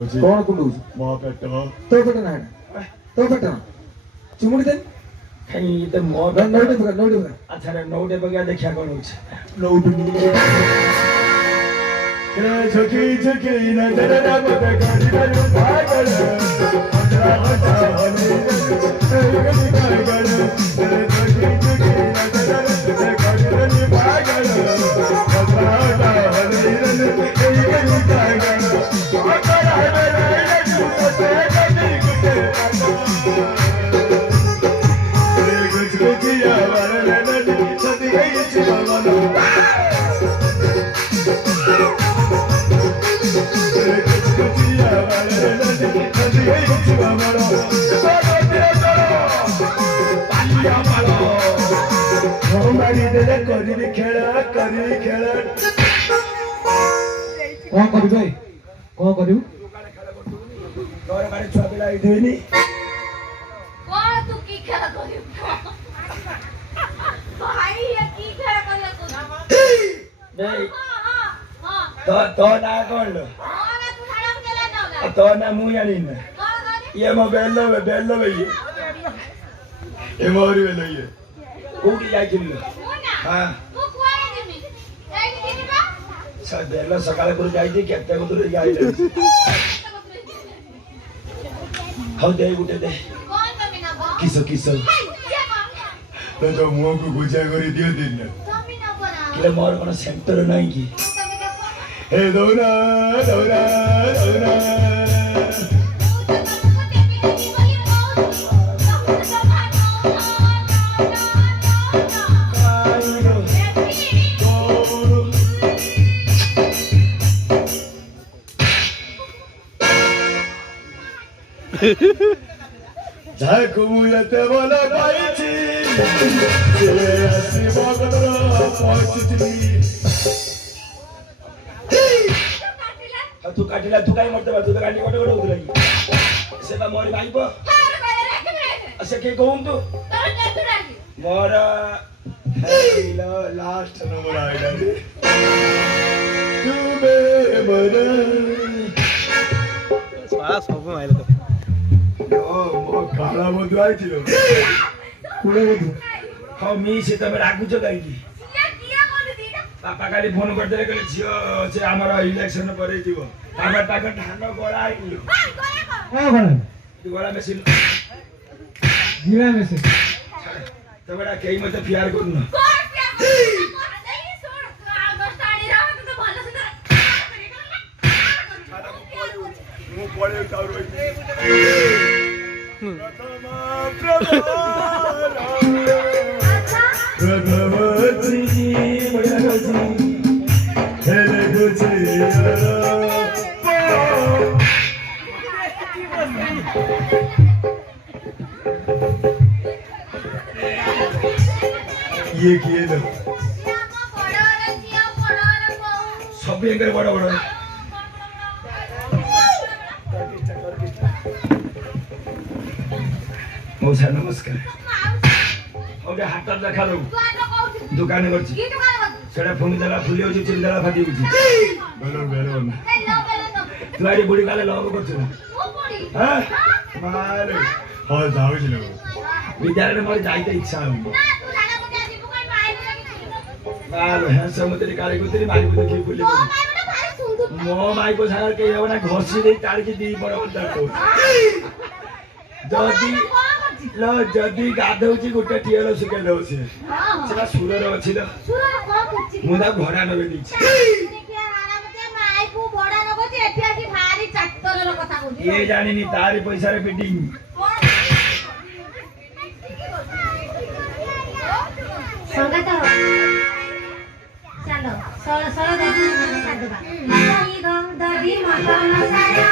कौन कुंडू मो पेट तो पेट ना तो पेट ना चुमुड़ी दे कहीं तो मो नोटे अच्छा रे नोटे बगैर देखिया कौन होछ नोट के झकी झकी नजर ना बता गाड़ी ना भागल अंतरा हटा हने गली भागल झकी झकी नजर ना बता गाड़ी ना भागल अंतरा हटा हने गली भागल अंतरा हटा कौन करू भाई कौन करू घर बारे छुआ पिला इधेनी कौन तू की खेला करियो भाई ये की खेला करियो तू नहीं हां तो ना कौन लो हां ना तू हराम केला ना तो ना मु यानी ना कौन करी ये मो बेल्लो ये मोरी में नहीं है कोडी जाई चिल्लो मुना हां तू कुआरे दिमी जाई दिमी बा सा बेल्लो सकाळे पुर जाई थी केते को दूर जाई ले हाउ दे गुटे दे कौन कमी ना बा किसो तो मुंह को गुजा करी दियो दिन कमी ना बना ले मोर कोन सेंटर नहीं की हे दौरा दौरा दौरा झाकुमुयते बोला पाइची चले आसी बगदरा पहुंचती तू काटिला तू काय मरते बा तू गाडी कोटे कोटे उतरली से बा मोरी भाई पो असे के कहूं तू मोर हेलो लास्ट नंबर आइला तू बे मना सारा सब आइला तो ओ मो काला बंधु आइथिलो कुड़े बधु हां मी से तमे राखुछ काई की पापा खाली फोन करते कहले झियो से हमर इलेक्शन परे जीव पापा टाका ठान गळाइलो हां गण तू गळा मेसिन गिरा में से तबडा केही मते प्यार गर्नु मु पळे काउरो प्रभवती मयसी हेले गुचे ये किए लो सब एकर बड़ बड़ मौसा नमस्कार ओके हाथ देखा दो दुकान करछि सेडा फोन देला फुली होछि चिन देला फाटी होछि बेलो बेलो तू आडी बुडी काले लॉग करछु हां मारे हो जाऊ छिलो विद्यालय में जाइते इच्छा हो मालो हैंसम तेरी काले को तेरी मारी को देखि बुली मो माई को सारा के होना घोसी दे तार की दी बड़ बड़ को जदी गाधौची गोटे टिएलो सुके दउछि सेला सुरर अछि ल मुदा घोड़ा नबे दिछि ये जानी नी तारी पैसा रे बिडिंग संगत चलो सळ सळ दे साधबा ई गं दरी मकन सारे